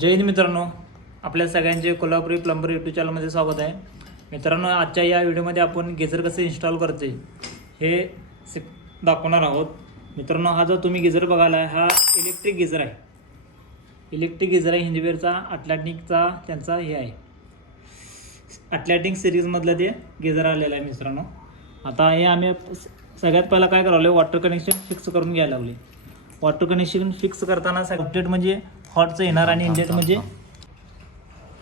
जय हिंद मित्रांनो. आपल्या सगळ्यांचे कोल्हापुरी प्लंबर यूट्यूब चॅनलमध्ये स्वागत आहे. मित्रांनो आजच्या या व्हिडिओमध्ये आपण गेझर कसे इन्स्टॉल करते हे शिक दाखवणार आहोत. मित्रांनो हा जो तुम्ही गिझर बघायला आहे हा इलेक्ट्रिक गिझर आहे. इलेक्ट्रिक गिझर आहे हिंदवेअरचा अटलांटिकचा त्यांचा हे आहे. अटलांटिक सिरीजमधलं ते गिझर आलेलं आहे मित्रांनो. आता हे आम्ही स- सगळ्यात पहिला काय करावलं वॉटर कनेक्शन फिक्स करून घ्यायला लागले वॉटर कनेक्शन फिक्स करताना अपडेट म्हणजे हॉटचं येणार आणि इनलेट म्हणजे?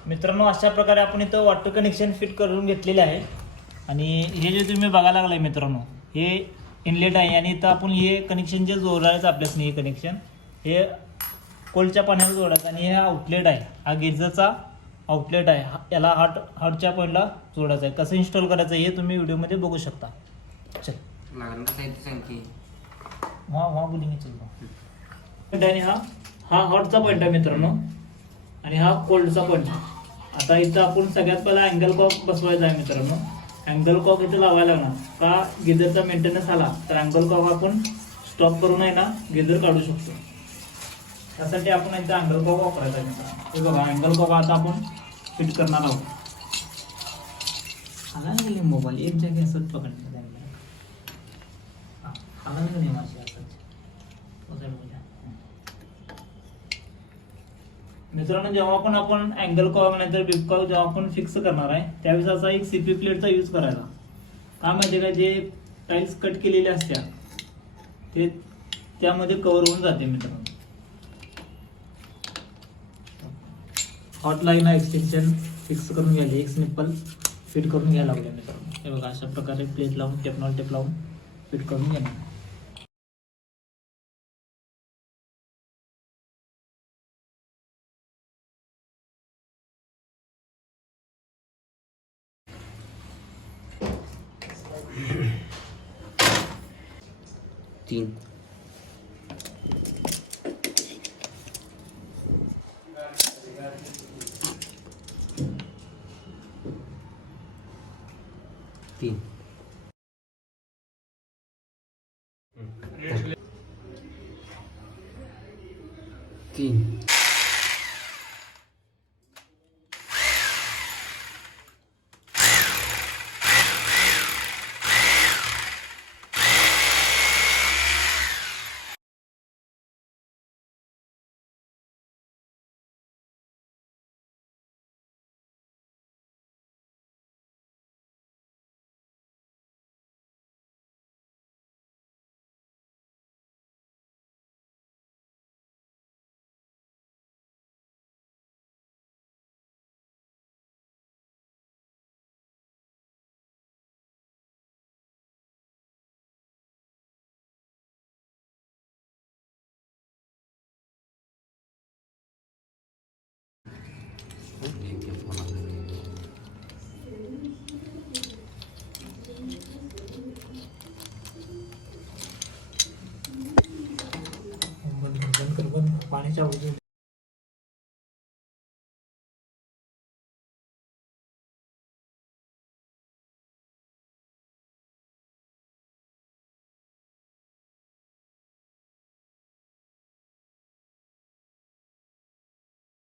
मित्रांनो अशा प्रकारे आपण इथं वॉटर कनेक्शन फिट करून घेतलेले आहे. आणि हे जे तुम्ही बघायला लागलाय मित्रांनो हे इनलेट आहे आणि इथं आपण हे कनेक्शन जे जोडायचं आपल्यासनी हे कनेक्शन हे कोलच्या पाण्याला जोडायचं आणि हे आउटलेट आहे. हा गिझरचा आउटलेट आहे. हा- याला हॉट हॉटच्या पॉईंटला जोडायचं आहे. कसं इन्स्टॉल करायचं हे तुम्ही व्हिडिओमध्ये बघू शकता. चल. लागण कसं आहे चल आणि हा हा हॉटचा पॉईंट आहे मित्रांनो. आणि हा कोल्डचा पॉईंट आता इथं आपण सगळ्यात पहिला अँगल कॉक बसवायचा आहे मित्रांनो. अँगल कॉक इथं लावायला लागणार. का गिझरचा मेंटेनन्स आला तर अँगल कॉक आपण स्टॉप करून आहे ना गिझर काढू शकतो. त्यासाठी आपण इथं अँगल कॉक वापरायचा आहे मित्रांनो. हे बघा अँगल कॉक आता आपण फिट करणार आहोत. आला ना मोबाईल एक जागी असंच पकडण्यात हा, आला मित्रांनो जेव्हा पण आपण अँगल कॉक नाहीतर बिग कॉक जेव्हा आपण फिक्स करणार आहे त्यावेळेस असा एक सीपी प्लेटचा यूज करायला का माहिती का? जे टाईल्स कट केलेले असत्या ते त्यामध्ये कवर होऊन जाते मित्रांनो. हॉटलाईन एक्सटेन्शन फिक्स करून घ्यायला एक स्निप्पल फिट करून घ्यायला लागले मित्रांनो. हे बघा अशा प्रकारे प्लेट लावून टेपनॉल टेप लावून फिट करून घेणार. तीन तीन तीन बंद बंद पाण्याच्या बाजूला